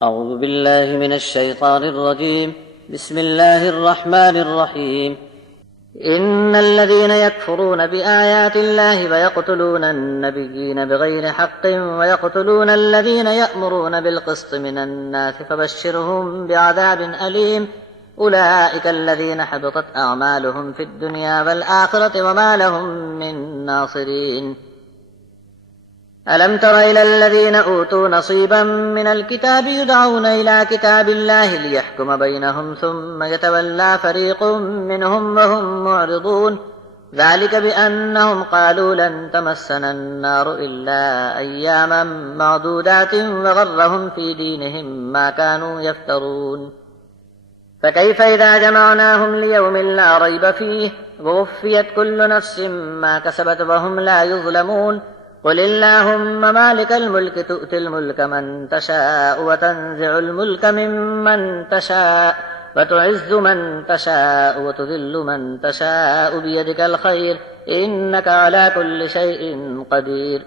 اعوذ باللہ من الشیطان الرجیم بسم اللہ الرحمن الرحیم ان الذين يكفرون بآيات الله ويقتلون النبيين بغير حق ويقتلون الذين يأمرون بالقسط من الناس فبشرهم بعذاب أليم أولئك الذين حبطت أعمالهم في الدنيا والآخرة وما لهم من ناصرين ألم تر إلى الذين أوتوا نصيبا من الكتاب يدعون إلى كتاب الله ليحكم بينهم ثم يتولى فريق منهم وهم معرضون ذلك بأنهم قالوا لن تمسنا النار إلا أياما معدودات وغرهم في دينهم ما كانوا يفترون فكيف إذا جمعناهم ليوم لا ريب فيه ووفيت كل نفس ما كسبت وهم لا يظلمون قل اللهم مالك الملك تؤتي الملك من تشاء وتنزع الملك ممن تشاء وتعز من تشاء وتذل من تشاء بيدك الخير إنك على كل شيء قدير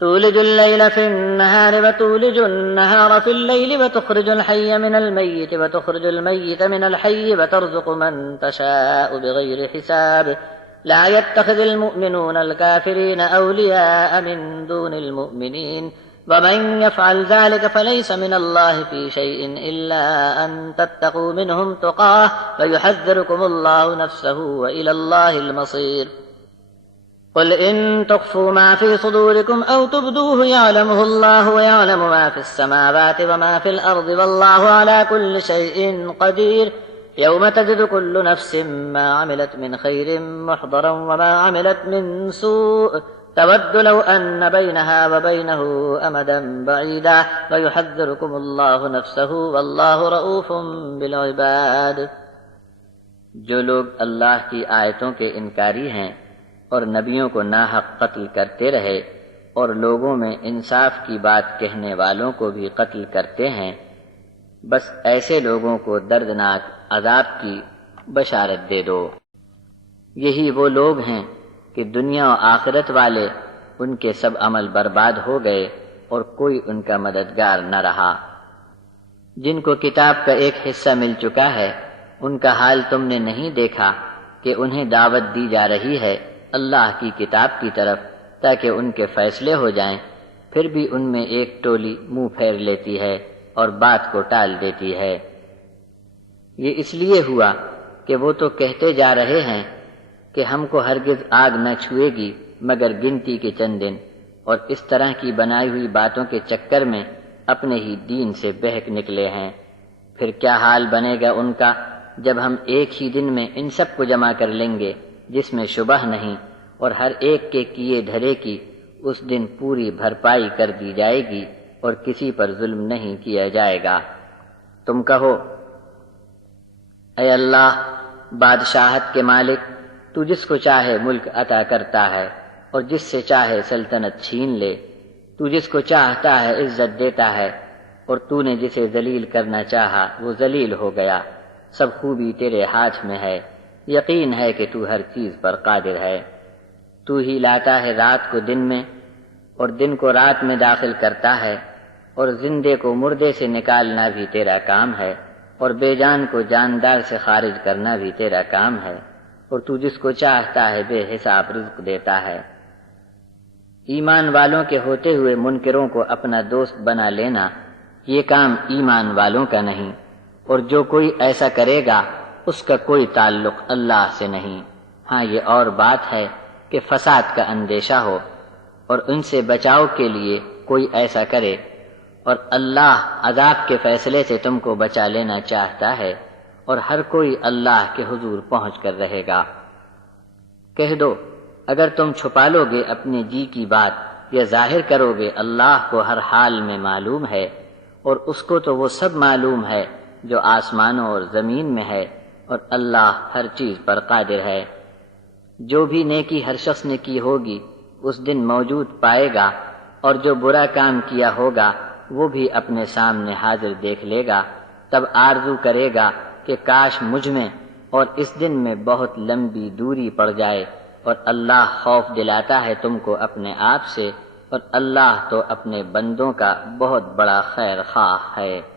تولج الليل في النهار وتولج النهار في الليل وتخرج الحي من الميت وتخرج الميت من الحي وترزق من تشاء بغير حساب لا يتخذ المؤمنون الكافرين أولياء من دون المؤمنين ومن يفعل ذلك فليس من الله في شيء إلا أن تتقوا منهم تقاه ويحذركم الله نفسه وإلى الله المصير قل إن تخفوا ما في صدوركم أو تبدوه يعلمه الله ويعلم ما في السماوات وما في الأرض والله على كل شيء قدير يوم تجد كل نفس ما عملت من خير محضرا وما عملت من سوء تود لو أن بينها وبينه أمدا بعيدا ويحذركم الله نفسه والله رؤوف بالعباد جو لوگ اللہ کی آیتوں کے انکاری ہیں اور نبیوں کو ناحق قتل کرتے رہے اور لوگوں میں انصاف کی بات کہنے والوں کو بھی قتل کرتے ہیں، بس ایسے لوگوں کو دردناک عذاب کی بشارت دے دو۔ یہی وہ لوگ ہیں کہ دنیا و آخرت والے ان کے سب عمل برباد ہو گئے اور کوئی ان کا مددگار نہ رہا۔ جن کو کتاب کا ایک حصہ مل چکا ہے ان کا حال تم نے نہیں دیکھا کہ انہیں دعوت دی جا رہی ہے اللہ کی کتاب کی طرف تاکہ ان کے فیصلے ہو جائیں، پھر بھی ان میں ایک ٹولی منہ پھیر لیتی ہے اور بات کو ٹال دیتی ہے۔ یہ اس لیے ہوا کہ وہ تو کہتے جا رہے ہیں کہ ہم کو ہرگز آگ نہ چھوئے گی مگر گنتی کے چند دن، اور اس طرح کی بنائی ہوئی باتوں کے چکر میں اپنے ہی دین سے بہک نکلے ہیں۔ پھر کیا حال بنے گا ان کا جب ہم ایک ہی دن میں ان سب کو جمع کر لیں گے جس میں شبہ نہیں، اور ہر ایک کے کیے دھرے کی اس دن پوری بھرپائی کر دی جائے گی اور کسی پر ظلم نہیں کیا جائے گا۔ تم کہو اے اللہ بادشاہت کے مالک، تو جس کو چاہے ملک عطا کرتا ہے اور جس سے چاہے سلطنت چھین لے، تو جس کو چاہتا ہے عزت دیتا ہے اور تو نے جسے ذلیل کرنا چاہا وہ ذلیل ہو گیا۔ سب خوبی تیرے ہاتھ میں ہے، یقین ہے کہ تو ہر چیز پر قادر ہے۔ تو ہی لاتا ہے رات کو دن میں اور دن کو رات میں داخل کرتا ہے، اور زندے کو مردے سے نکالنا بھی تیرا کام ہے، اور بے جان کو جاندار سے خارج کرنا بھی تیرا کام ہے، اور تو جس کو چاہتا ہے بے حساب رزق دیتا ہے۔ ایمان والوں کے ہوتے ہوئے منکروں کو اپنا دوست بنا لینا یہ کام ایمان والوں کا نہیں، اور جو کوئی ایسا کرے گا اس کا کوئی تعلق اللہ سے نہیں۔ ہاں یہ اور بات ہے کہ فساد کا اندیشہ ہو اور ان سے بچاؤ کے لیے کوئی ایسا کرے، اور اللہ عذاب کے فیصلے سے تم کو بچا لینا چاہتا ہے، اور ہر کوئی اللہ کے حضور پہنچ کر رہے گا۔ کہہ دو اگر تم چھپا لو گے اپنے جی کی بات یا ظاہر کرو گے، اللہ کو ہر حال میں معلوم ہے، اور اس کو تو وہ سب معلوم ہے جو آسمانوں اور زمین میں ہے، اور اللہ ہر چیز پر قادر ہے۔ جو بھی نیکی ہر شخص نے کی ہوگی اس دن موجود پائے گا، اور جو برا کام کیا ہوگا وہ بھی اپنے سامنے حاضر دیکھ لے گا۔ تب آرزو کرے گا کہ کاش مجھ میں اور اس دن میں بہت لمبی دوری پڑ جائے، اور اللہ خوف دلاتا ہے تم کو اپنے آپ سے اور اللہ تو اپنے بندوں کا بہت بڑا خیر خواہ ہے۔